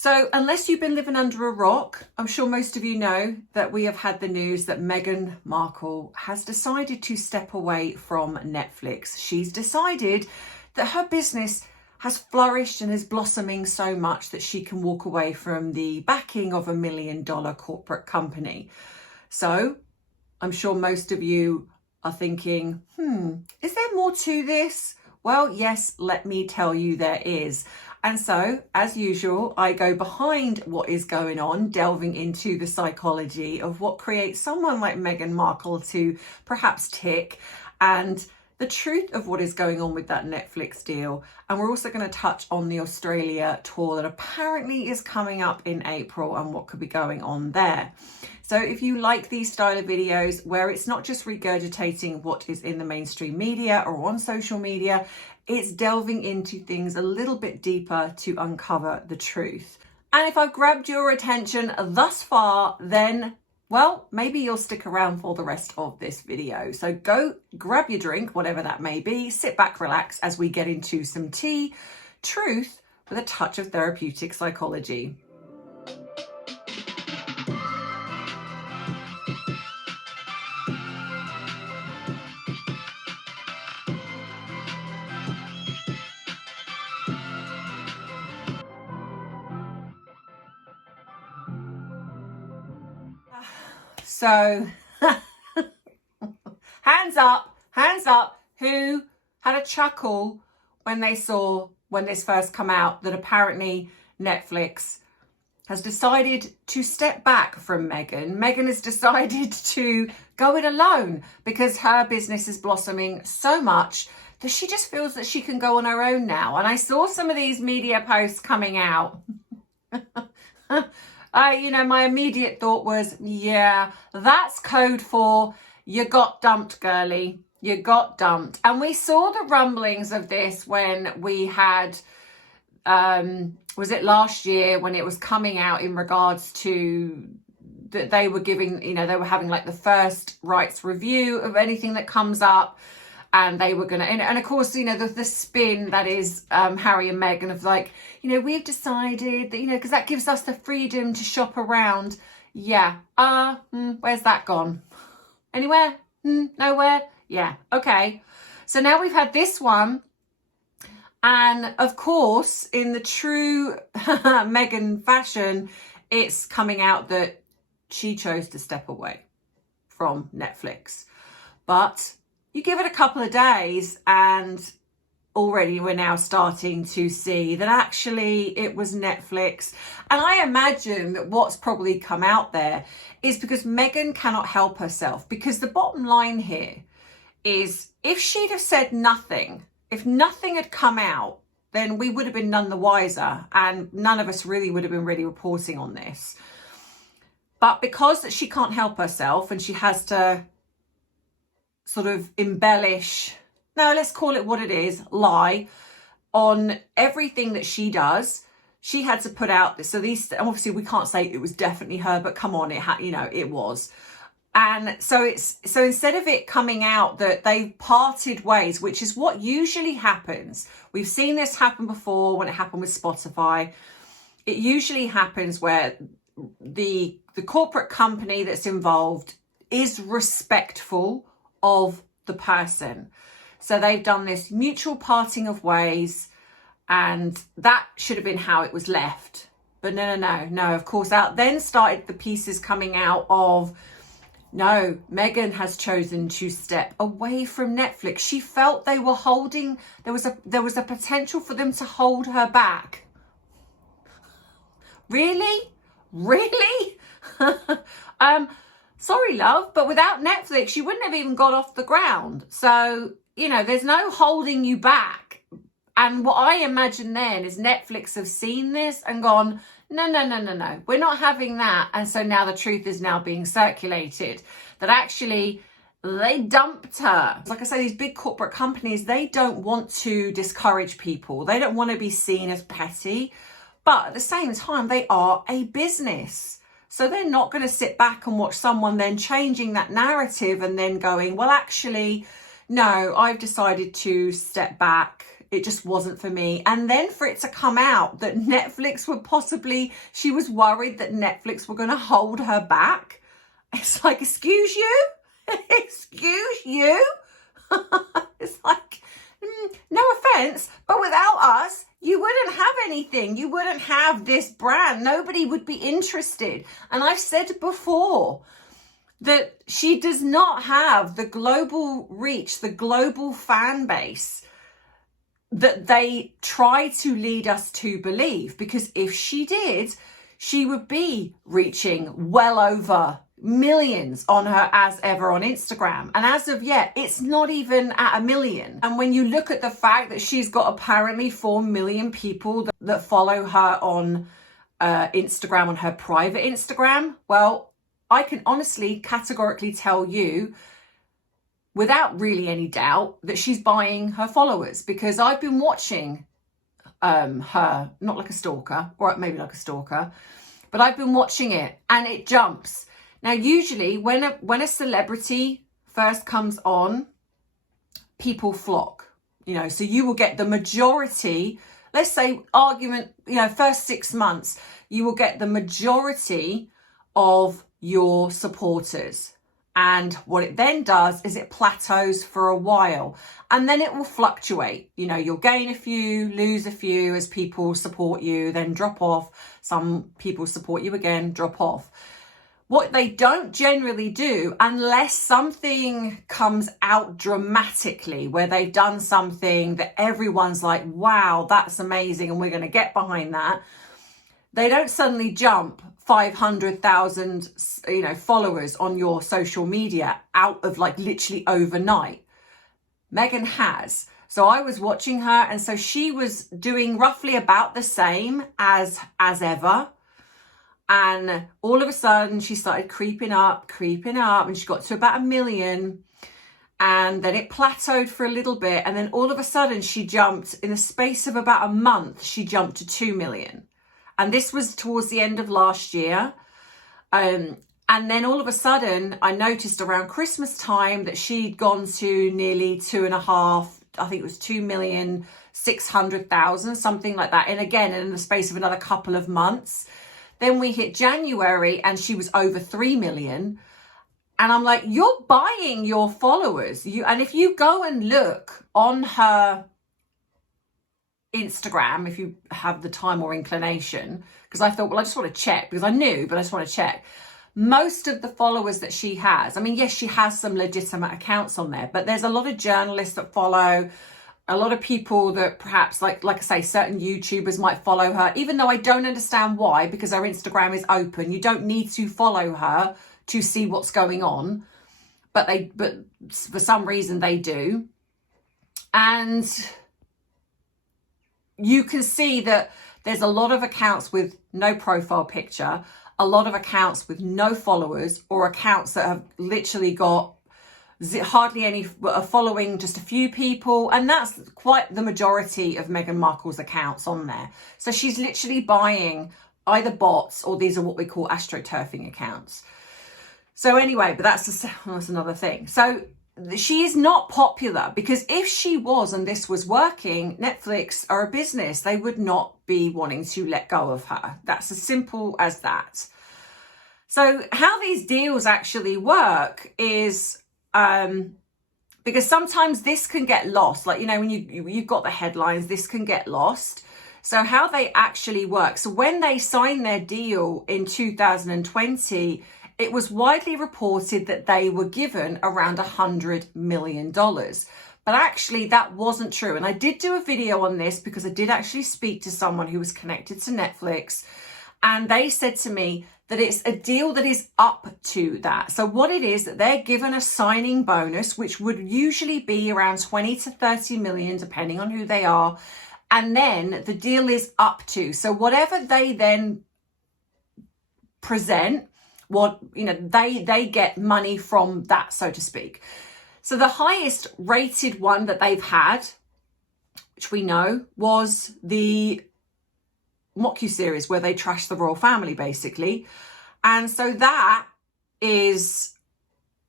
So unless you've been living under a rock, I'm sure most of you know that we have had the news that Meghan Markle has decided to step away from Netflix. She's decided that her business has flourished and is blossoming so much that she can walk away from the backing of $1 million corporate company. So I'm sure most of you are thinking, is there more to this? Well, yes, let me tell you there is. And so, as usual, I go behind what is going on, delving into the psychology of what creates someone like Meghan Markle to perhaps tick, and the truth of what is going on with that Netflix deal. And we're also going to touch on the Australia tour that apparently is coming up in April and what could be going on there. So if you like these style of videos where it's not just regurgitating what is in the mainstream media or on social media, it's delving into things a little bit deeper to uncover the truth. And if I've grabbed your attention thus far, then, well, maybe you'll stick around for the rest of this video. So go grab your drink, whatever that may be, sit back, relax as we get into some tea, truth with a touch of therapeutic psychology. So hands up, who had a chuckle when they saw, when this first come out, that apparently Netflix has decided to step back from Meghan. Meghan has decided to go it alone because her business is blossoming so much that she just feels that she can go on her own now. And I saw some of these media posts coming out. My immediate thought was, yeah, that's code for you got dumped, girly. You got dumped. And we saw the rumblings of this when we had, was it last year, when it was coming out in regards to that they were giving, they were having like the first rights review of anything that comes up. And they were going to, and of course, the spin that is Harry and Meghan of like, we've decided that, because that gives us the freedom to shop around. Yeah. Where's that gone? Anywhere? Nowhere? Yeah. Okay. So now we've had this one. And of course, in the true Meghan fashion, it's coming out that she chose to step away from Netflix. But you give it a couple of days and already we're now starting to see that actually it was Netflix. And I imagine that what's probably come out there is because Meghan cannot help herself, because the bottom line here is if she'd have said nothing, if nothing had come out, then we would have been none the wiser and none of us really would have been really reporting on this. But because that she can't help herself and she has to sort of embellish, no, let's call it what it is, lie on everything that she does. She had to put out this. So these, obviously we can't say it was definitely her, but come on, it had, it was. And so instead of it coming out that they parted ways, which is what usually happens. We've seen this happen before when it happened with Spotify. It usually happens where the corporate company that's involved is respectful of the person. So they've done this mutual parting of ways, and that should have been how it was left. But no, of course, out then started the pieces coming out of, no, Meghan has chosen to step away from Netflix. She felt they were holding, there was a potential for them to hold her back. Really? Sorry, love, but without Netflix, you wouldn't have even got off the ground. So, there's no holding you back. And what I imagine then is Netflix have seen this and gone, no, we're not having that. And so now the truth is now being circulated that actually they dumped her. Like I say, these big corporate companies, they don't want to discourage people. They don't want to be seen as petty. But at the same time, they are a business. So they're not going to sit back and watch someone then changing that narrative and then going, well, actually, no, I've decided to step back. It just wasn't for me. And then for it to come out that Netflix would possibly, she was worried that Netflix were going to hold her back. It's like, excuse you? Excuse you? It's like, no offense, but without us, you wouldn't have anything. You wouldn't have this brand. Nobody would be interested. And I've said before that she does not have the global reach, the global fan base that they try to lead us to believe. Because if she did, she would be reaching well over millions on her as ever on Instagram. And as of yet, it's not even at 1 million. And when you look at the fact that she's got apparently 4 million people that follow her on Instagram, on her private Instagram, well, I can honestly, categorically tell you without really any doubt that she's buying her followers, because I've been watching her, not like a stalker, or maybe like a stalker, but I've been watching it and it jumps. Now, usually when a celebrity first comes on, people flock, you know, so you will get the majority, let's say argument, you know, first 6 months, you will get the majority of your supporters. And what it then does is it plateaus for a while and then it will fluctuate. You know, you'll gain a few, lose a few as people support you, then drop off. Some people support you again, drop off. What they don't generally do, unless something comes out dramatically where they've done something that everyone's like, wow, that's amazing, and we're going to get behind that, they don't suddenly jump 500,000, you know, followers on your social media out of like literally overnight. Meghan has. So I was watching her, and so she was doing roughly about the same as ever. And all of a sudden she started creeping up, and she got to about 1 million. And then it plateaued for a little bit. And then all of a sudden she jumped, in the space of about a month, she jumped to 2 million. And this was towards the end of last year. And then all of a sudden I noticed around Christmas time that she'd gone to nearly 2.5, I think it was 2,600,000, something like that. And again, in the space of another couple of months. Then we hit January and she was over 3 million. And I'm like, you're buying your followers. And if you go and look on her Instagram, if you have the time or inclination, because I thought, well, I just want to check, because I knew, but I just want to check. Most of the followers that she has, I mean, yes, she has some legitimate accounts on there, but there's a lot of journalists that follow, a lot of people that perhaps, like I say, certain YouTubers might follow her, even though I don't understand why, because her Instagram is open. You don't need to follow her to see what's going on, but for some reason they do. And you can see that there's a lot of accounts with no profile picture, a lot of accounts with no followers, or accounts that have literally got hardly any following, just a few people. And that's quite the majority of Meghan Markle's accounts on there. So she's literally buying either bots, or these are what we call astroturfing accounts. So anyway, but that's another thing. So she is not popular, because if she was and this was working, Netflix are a business, they would not be wanting to let go of her. That's as simple as that. So how these deals actually work is, because sometimes this can get lost, like, you know, when you've got the headlines, this can get lost. So how they actually work. So when they signed their deal in 2020, it was widely reported that they were given around $100 million. But actually that wasn't true. And I did do a video on this because I did actually speak to someone who was connected to Netflix. And they said to me that it's a deal that is up to that. So what it is, that they're given a signing bonus, which would usually be around 20 to 30 million, depending on who they are. And then the deal is up to. So whatever they then present, what, you know, they get money from that, so to speak. So the highest rated one that they've had, which we know, was the mockuseries where they trash the royal family, basically. And so that is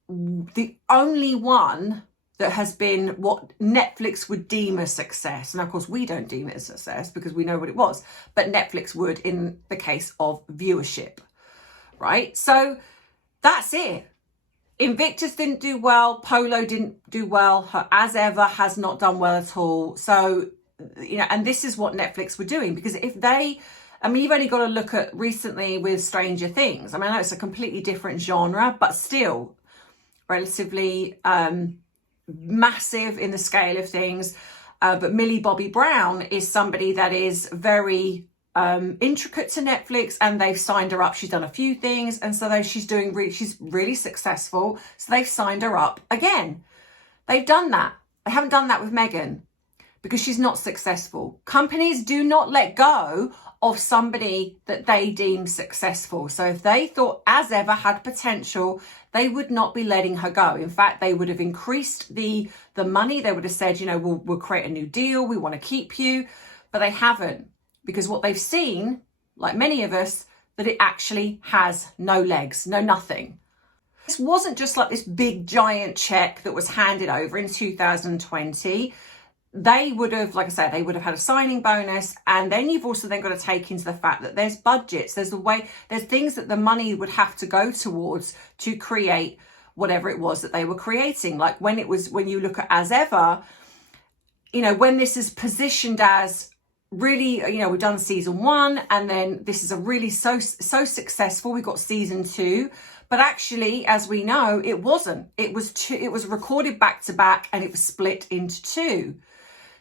the only one that has been what Netflix would deem a success. And of course, we don't deem it a success because we know what it was, but Netflix would in the case of viewership, right? So that's it. Invictus didn't do well. Polo didn't do well. Her As Ever has not done well at all. So, you know, and this is what Netflix were doing, because if they, I mean, you've only got to look at recently with Stranger Things. I mean, I know it's a completely different genre, but still relatively massive in the scale of things. But Millie Bobby Brown is somebody that is very intricate to Netflix, and they've signed her up. She's done a few things, and so she's really successful. So they've signed her up again. They've done that. They haven't done that with Meghan because she's not successful. Companies do not let go of somebody that they deem successful. So if they thought As Ever had potential, they would not be letting her go. In fact, they would have increased the money. They would have said, you know, we'll create a new deal. We want to keep you. But they haven't, because what they've seen, like many of us, that it actually has no legs, no nothing. This wasn't just like this big giant check that was handed over in 2020. They would have, like I said, they would have had a signing bonus. And then you've also then got to take into the fact that there's budgets, there's things that the money would have to go towards to create whatever it was that they were creating. Like when you look at As Ever, you know, when this is positioned as really, you know, we've done season 1, and then this is a really so successful. We got season 2. But actually, as we know, it wasn't. It was recorded back to back, and it was split into 2.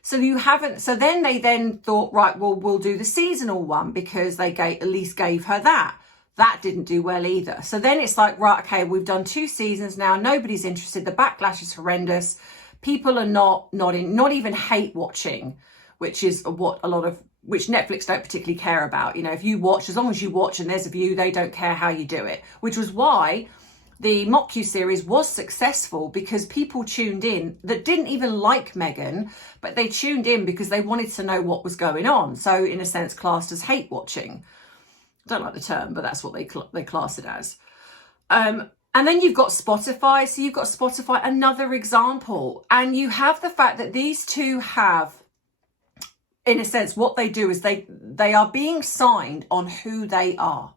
So then they then thought, right, well, we'll do the seasonal one, because they at least gave her that. That didn't do well either. So then it's like, right, okay, we've done 2 seasons now. Nobody's interested. The backlash is horrendous. People are not even hate watching, which is which Netflix don't particularly care about. You know, if you watch, as long as you watch and there's a view, they don't care how you do it, which was why the Mock-You series was successful, because people tuned in that didn't even like Meghan, but they tuned in because they wanted to know what was going on. So in a sense, classed as hate watching. I don't like the term, but that's what they class it as. And then you've got Spotify. So you've got Spotify, another example. And you have the fact that these two have, in a sense, what they do is they are being signed on who they are.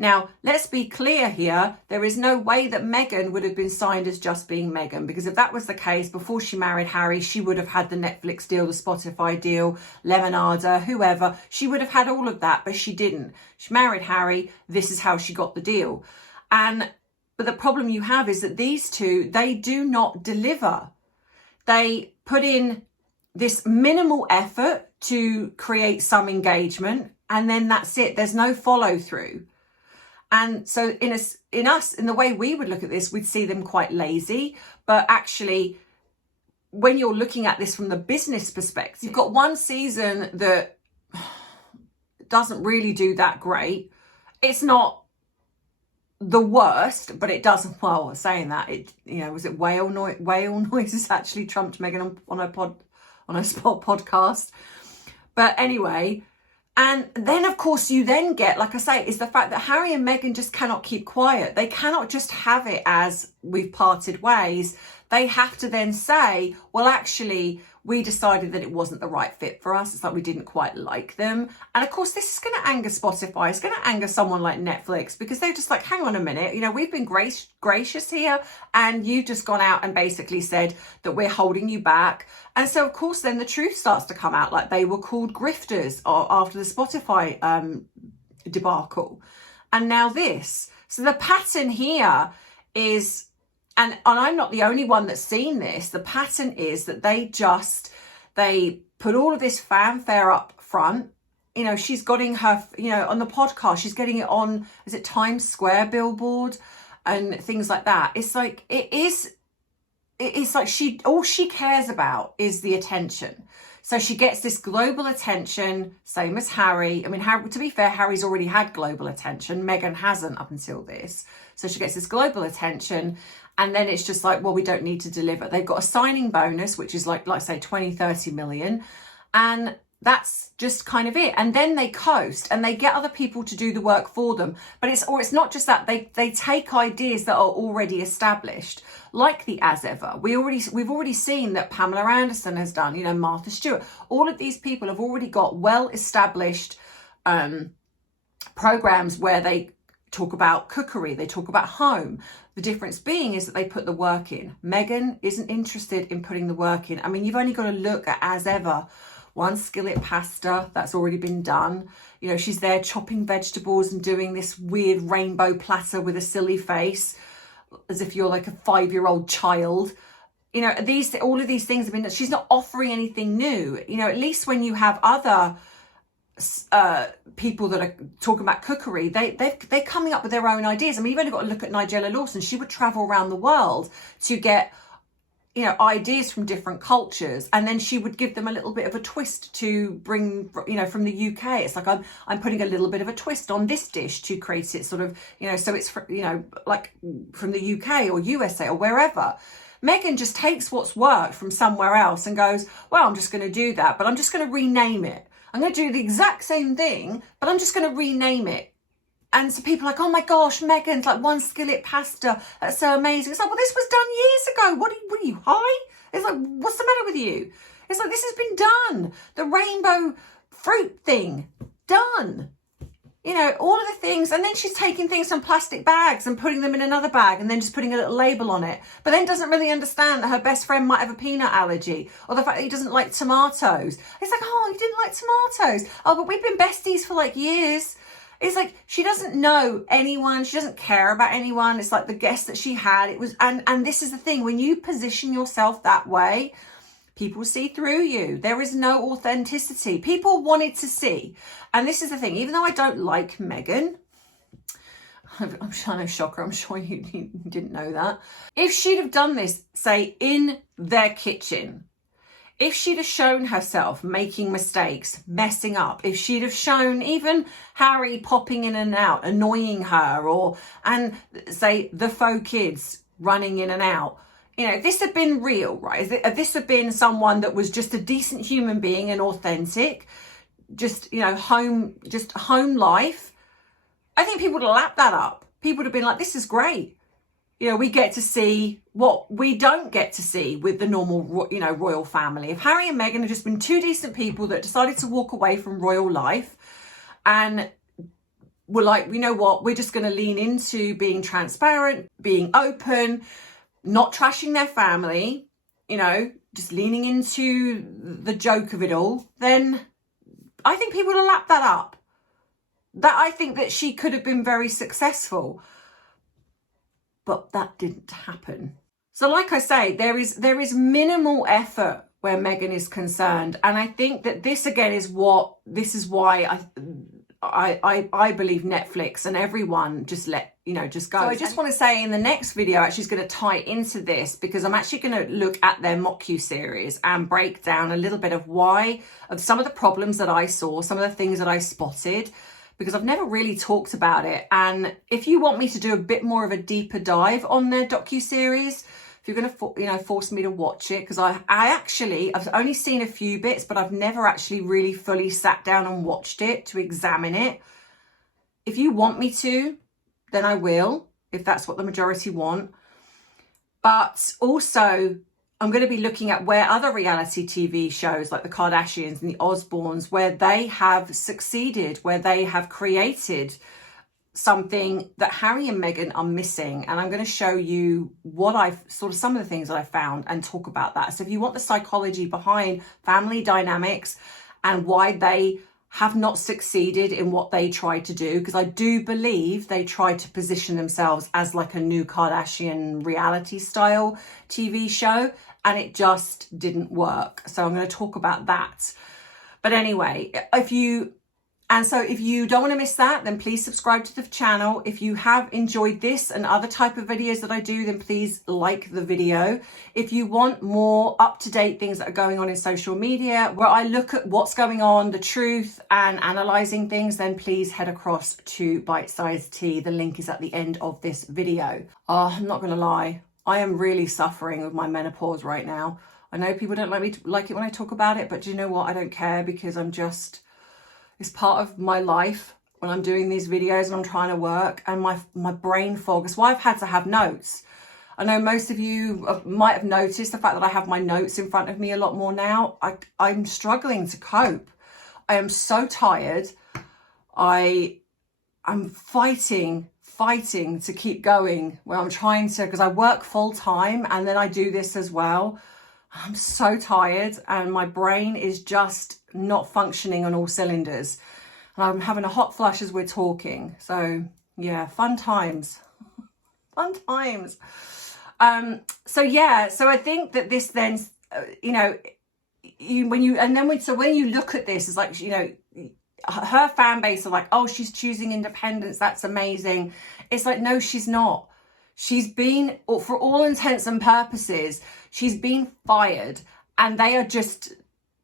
Now, let's be clear here. There is no way that Meghan would have been signed as just being Meghan, because if that was the case, before she married Harry, she would have had the Netflix deal, the Spotify deal, Lemonada, whoever. She would have had all of that, but she didn't. She married Harry. This is how she got the deal. But the problem you have is that these two, they do not deliver. They put in this minimal effort to create some engagement, and then that's it. There's no follow through. And so in the way we would look at this, we'd see them quite lazy. But actually, when you're looking at this from the business perspective, you've got one season that doesn't really do that great. It's not the worst, but it doesn't, well, saying that, it, you know, was it whale noises actually trumped Meghan on a spot podcast. But anyway, and then of course you then get, like I say, is the fact that Harry and Meghan just cannot keep quiet. They cannot just have it as we've parted ways. They have to then say, well, actually, we decided that it wasn't the right fit for us. It's like we didn't quite like them. And of course, this is going to anger Spotify. It's going to anger someone like Netflix, because they're just like, hang on a minute, you know, we've been gracious here, and you've just gone out and basically said that we're holding you back. And so, of course, then the truth starts to come out, like they were called grifters after the Spotify debacle. And now this. So the pattern here is, and I'm not the only one that's seen this, the pattern is that they put all of this fanfare up front. You know, she's getting her, you know, on the podcast, she's getting it on, is it Times Square billboard and things like that. It's like, it's like all she cares about is the attention. So she gets this global attention, same as Harry. I mean, to be fair, Harry's already had global attention. Meghan hasn't up until this. So she gets this global attention. And then it's just like, well, we don't need to deliver. They've got a signing bonus, which is like I say, 20, 30 million. And that's just kind of it. And then they coast and they get other people to do the work for them. But it's not just that, they take ideas that are already established, like the As Ever. We've already seen that Pamela Anderson has done, you know, Martha Stewart. All of these people have already got well established programs where they talk about cookery, they talk about home. The difference being is that they put the work in. Meghan isn't interested in putting the work in. I mean, you've only got to look at As Ever. One skillet pasta, that's already been done. You know, she's there chopping vegetables and doing this weird rainbow platter with a silly face, as if you're like a 5-year-old child. You know, all of these things have been, she's not offering anything new. You know, at least when you have other people that are talking about cookery, they're coming up with their own ideas. I mean, you've only got to look at Nigella Lawson. She would travel around the world to get, you know, ideas from different cultures, and then she would give them a little bit of a twist to bring, you know, from the UK. It's like I'm putting a little bit of a twist on this dish to create it sort of, you know, so it's, you know, like from the UK or USA or wherever. Meghan just takes what's worked from somewhere else and goes, well, I'm just going to do that, but I'm just going to rename it. I'm going to do the exact same thing, but I'm just going to rename it. And so people are like, oh my gosh, Meghan's like one skillet pasta. That's so amazing. It's like, well, this was done years ago. What are you high? It's like, what's the matter with you? It's like, this has been done. The rainbow fruit thing, done. You know, all of the things. And then she's taking things from plastic bags and putting them in another bag and then just putting a little label on it. But then doesn't really understand that her best friend might have a peanut allergy, or the fact that he doesn't like tomatoes. It's like, oh, you didn't like tomatoes. Oh, but we've been besties for like years. It's like, she doesn't know anyone. She doesn't care about anyone. It's like the guest that she had. It was, and this is the thing, when you position yourself that way, people see through you. There is no authenticity. People wanted to see. And this is the thing, even though I don't like Meghan, I'm trying to shock her. I'm sure you didn't know that. If she'd have done this, say, in their kitchen, if she'd have shown herself making mistakes, messing up, if she'd have shown even Harry popping in and out, annoying her, and say the faux kids running in and out, you know, if this had been real, right? If this had been someone that was just a decent human being and authentic, just, you know, home life, I think people would have lapped that up. People would have been like, this is great. You know, we get to see what we don't get to see with the normal, you know, royal family. If Harry and Meghan had just been two decent people that decided to walk away from royal life and were like, you know what, we're just going to lean into being transparent, being open, not trashing their family, you know, just leaning into the joke of it all, then I think people would have lapped that up. That I think that she could have been very successful. But that didn't happen. So like I say, there is minimal effort where Meghan is concerned. And I think that this again is why I believe Netflix and everyone just just go. So I just want to say in the next video, actually is going to tie into this, because I'm actually going to look at their Mock-You series and break down a little bit of some of the problems that I saw, some of the things that I spotted, because I've never really talked about it. And if you want me to do a bit more of a deeper dive on their docu-series, if you're going to, force me to watch it, because I've only seen a few bits, but I've never actually really fully sat down and watched it to examine it. If you want me to, then I will, if that's what the majority want. But also, I'm going to be looking at where other reality TV shows like the Kardashians and the Osbournes, where they have succeeded, where they have created something that Harry and Meghan are missing. And I'm going to show you some of the things that I found and talk about that. So if you want the psychology behind family dynamics and why they have not succeeded in what they tried to do, because I do believe they tried to position themselves as like a new Kardashian reality style TV show, and it just didn't work. So I'm going to talk about that. But anyway, if you don't want to miss that, then please subscribe to the channel. If you have enjoyed this and other type of videos that I do, then please like the video. If you want more up-to-date things that are going on in social media, where I look at what's going on, the truth, and analysing things, then please head across to Bite Size Tea. The link is at the end of this video. Oh, I'm not going to lie. I am really suffering with my menopause right now. I know people don't like it when I talk about it, but do you know what? I don't care, because it's part of my life when I'm doing these videos and I'm trying to work, and my brain fog. It's why I've had to have notes. I know most of you might have noticed the fact that I have my notes in front of me a lot more now. I'm struggling to cope. I am so tired. I'm fighting to keep going, where I'm trying to, because I work full time and then I do this as well. I'm so tired and my brain is just not functioning on all cylinders. And I'm having a hot flush as we're talking. So yeah, fun times. Fun times. So I think that this then, when you look at this, it's like, her fan base are like, oh, she's choosing independence, that's amazing. It's like, no, she's not. She's been, for all intents and purposes, she's been fired, and they are just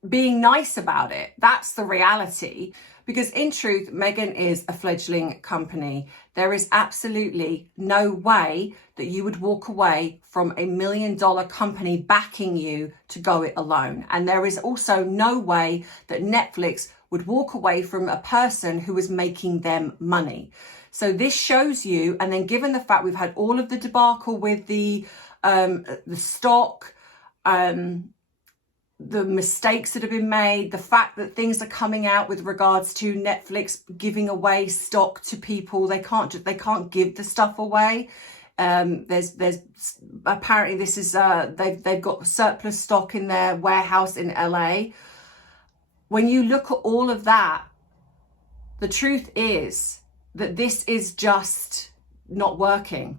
being nice about it. That's the reality. Because in truth, Meghan is a fledgling company. There is absolutely no way that you would walk away from $1 million company backing you to go it alone. And there is also no way that Netflix would walk away from a person who is making them money. So this shows you, and then given the fact we've had all of the debacle with the stock, the mistakes that have been made, the fact that things are coming out with regards to Netflix giving away stock to people. They can't give the stuff away. There's apparently this is they've got surplus stock in their warehouse in LA. When you look at all of that, the truth is that this is just not working.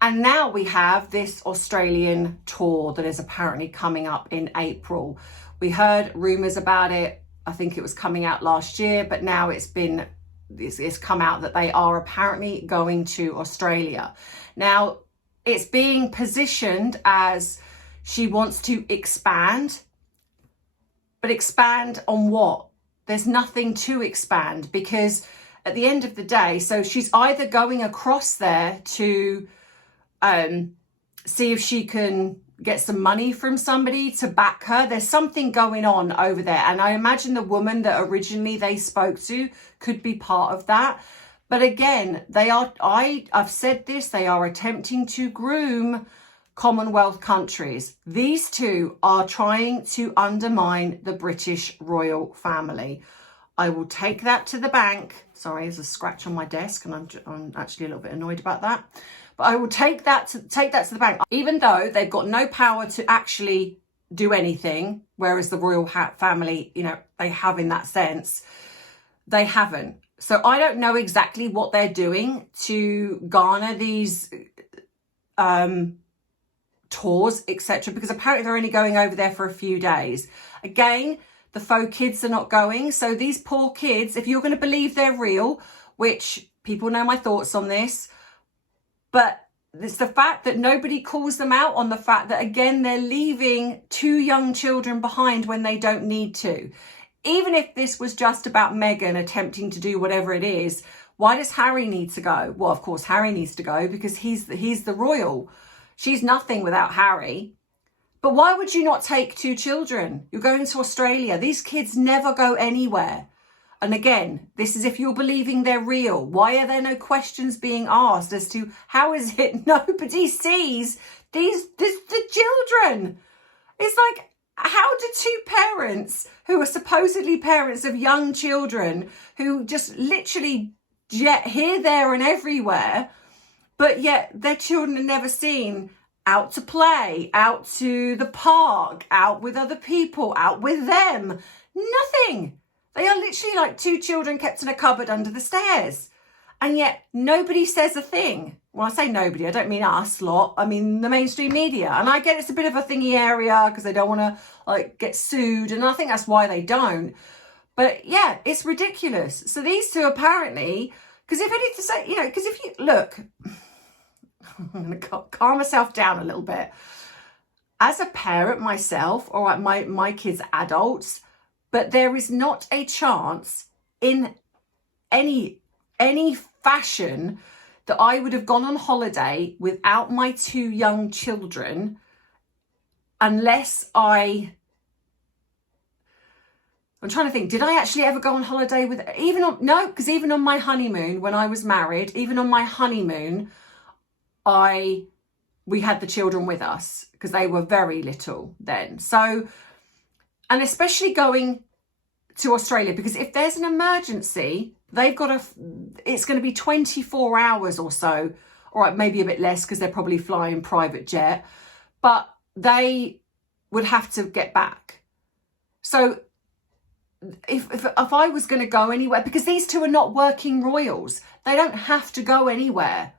And now we have this Australian tour that is apparently coming up in April. We heard rumours about it. I think it was coming out last year, but now it's come out that they are apparently going to Australia. Now, it's being positioned as she wants to expand, but expand on what? There's nothing to expand, because at the end of the day, so she's either going across there to see if she can get some money from somebody to back her. There's something going on over there, and I imagine the woman that originally they spoke to could be part of that. But again, I've said this, they are attempting to groom Commonwealth countries. These two are trying to undermine the British royal family. I will take that to the bank. Sorry, there's a scratch on my desk and I'm actually a little bit annoyed about that. But I will take that to the bank. Even though they've got no power to actually do anything, whereas the royal family, they have in that sense, they haven't. So I don't know exactly what they're doing to garner these tours, etc. Because apparently they're only going over there for a few days. Again, the faux kids are not going. So these poor kids, if you're going to believe they're real, which people know my thoughts on this, but it's the fact that nobody calls them out on the fact that, again, they're leaving 2 young children behind when they don't need to. Even if this was just about Meghan attempting to do whatever it is, why does Harry need to go? Well, of course, Harry needs to go because he's the royal. She's nothing without Harry. But why would you not take 2 children? You're going to Australia. These kids never go anywhere. And again, this is if you're believing they're real. Why are there no questions being asked as to how is it nobody sees the children? It's like, how do 2 parents who are supposedly parents of young children who just literally jet here, there and everywhere, but yet their children are never seen out to play, out to the park, out with other people, out with them? Nothing. They are literally like 2 children kept in a cupboard under the stairs. And yet nobody says a thing. When I say nobody, I don't mean us lot. I mean the mainstream media. And I get it's a bit of a thingy area because they don't want to get sued. And I think that's why they don't. But yeah, it's ridiculous. So these 2 apparently, because if anything to say, because if you look, I'm going to calm myself down a little bit. As a parent myself, all right, my kids are adults, but there is not a chance in any fashion that I would have gone on holiday without my 2 young children unless I'm trying to think, did I actually ever go on holiday with, no, because even on my honeymoon, when I was married, even on my honeymoon, we had the children with us because they were very little then. So, and especially going to Australia, because if there's an emergency, they've got it's going to be 24 hours or so, or maybe a bit less because they're probably flying private jet, but they would have to get back. So if I was going to go anywhere, because these two are not working royals, they don't have to go anywhere,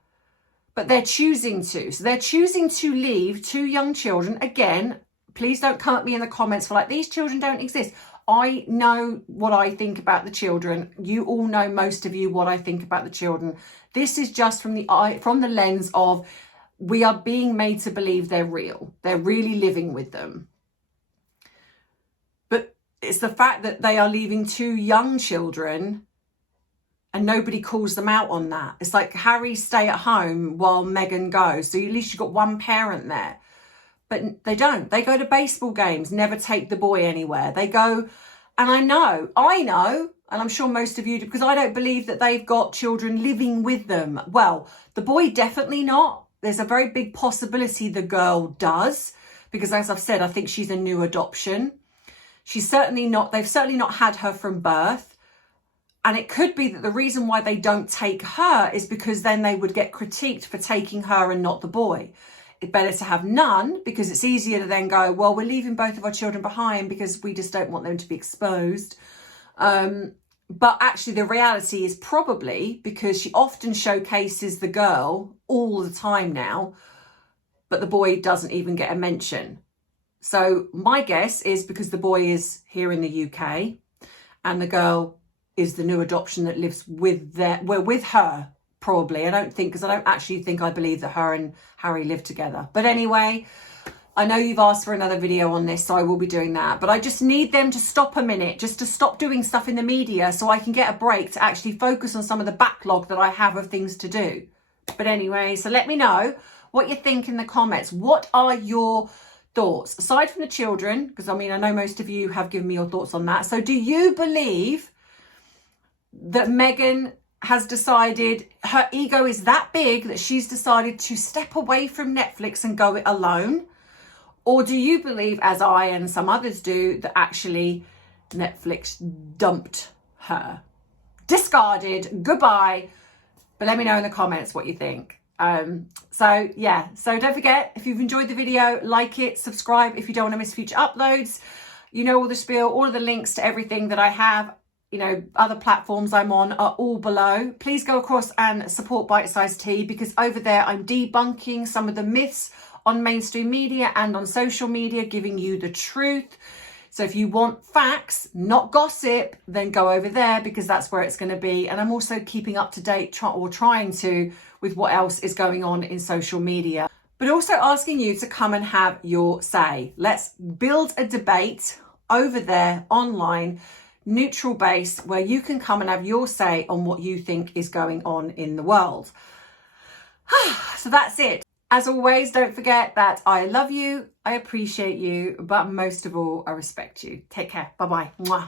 but they're choosing to. So they're choosing to leave two young children. Again, please don't come at me in the comments for like, these children don't exist. I know what I think about the children. You all know, most of you, what I think about the children. This is just from the lens of, we are being made to believe they're real. They're really living with them. But it's the fact that they are leaving two young children and nobody calls them out on that. It's like Harry stay at home while Meghan goes. So at least you've got one parent there. But they don't. They go to baseball games, never take the boy anywhere. They go, and I know, and I'm sure most of you do, because I don't believe that they've got children living with them. Well, the boy definitely not. There's a very big possibility the girl does, because as I've said, I think she's a new adoption. She's certainly not, they've certainly not had her from birth. And it could be that the reason why they don't take her is because then they would get critiqued for taking her and not the boy. It's better to have none, because it's easier to then go, well, we're leaving both of our children behind because we just don't want them to be exposed. But actually the reality is probably because she often showcases the girl all the time now, but the boy doesn't even get a mention. So my guess is because the boy is here in the UK and the girl is the new adoption that lives with her. Probably. I don't actually think I believe that her and Harry live together. But anyway, I know you've asked for another video on this, so I will be doing that. But I just need them to stop a minute, just to stop doing stuff in the media so I can get a break to actually focus on some of the backlog that I have of things to do. But anyway, so let me know what you think in the comments. What are your thoughts? Aside from the children, because I mean, I know most of you have given me your thoughts on that. So do you believe that Meghan has decided, her ego is that big that she's decided to step away from Netflix and go it alone? Or do you believe, as I and some others do, that actually Netflix dumped her? Discarded, goodbye. But let me know in the comments what you think. So don't forget, if you've enjoyed the video, like it, subscribe if you don't want to miss future uploads. You know all the spiel, all of the links to everything that I have, other platforms I'm on are all below. Please go across and support Bite Size Tea, because over there I'm debunking some of the myths on mainstream media and on social media, giving you the truth. So if you want facts, not gossip, then go over there, because that's where it's going to be. And I'm also keeping up to date, trying to, with what else is going on in social media. But also asking you to come and have your say. Let's build a debate over there online, neutral base, where you can come and have your say on what you think is going on in the world. So that's it. As always, don't forget that I love you, I appreciate you, but most of all, I respect you. Take care. Bye-bye. Mwah.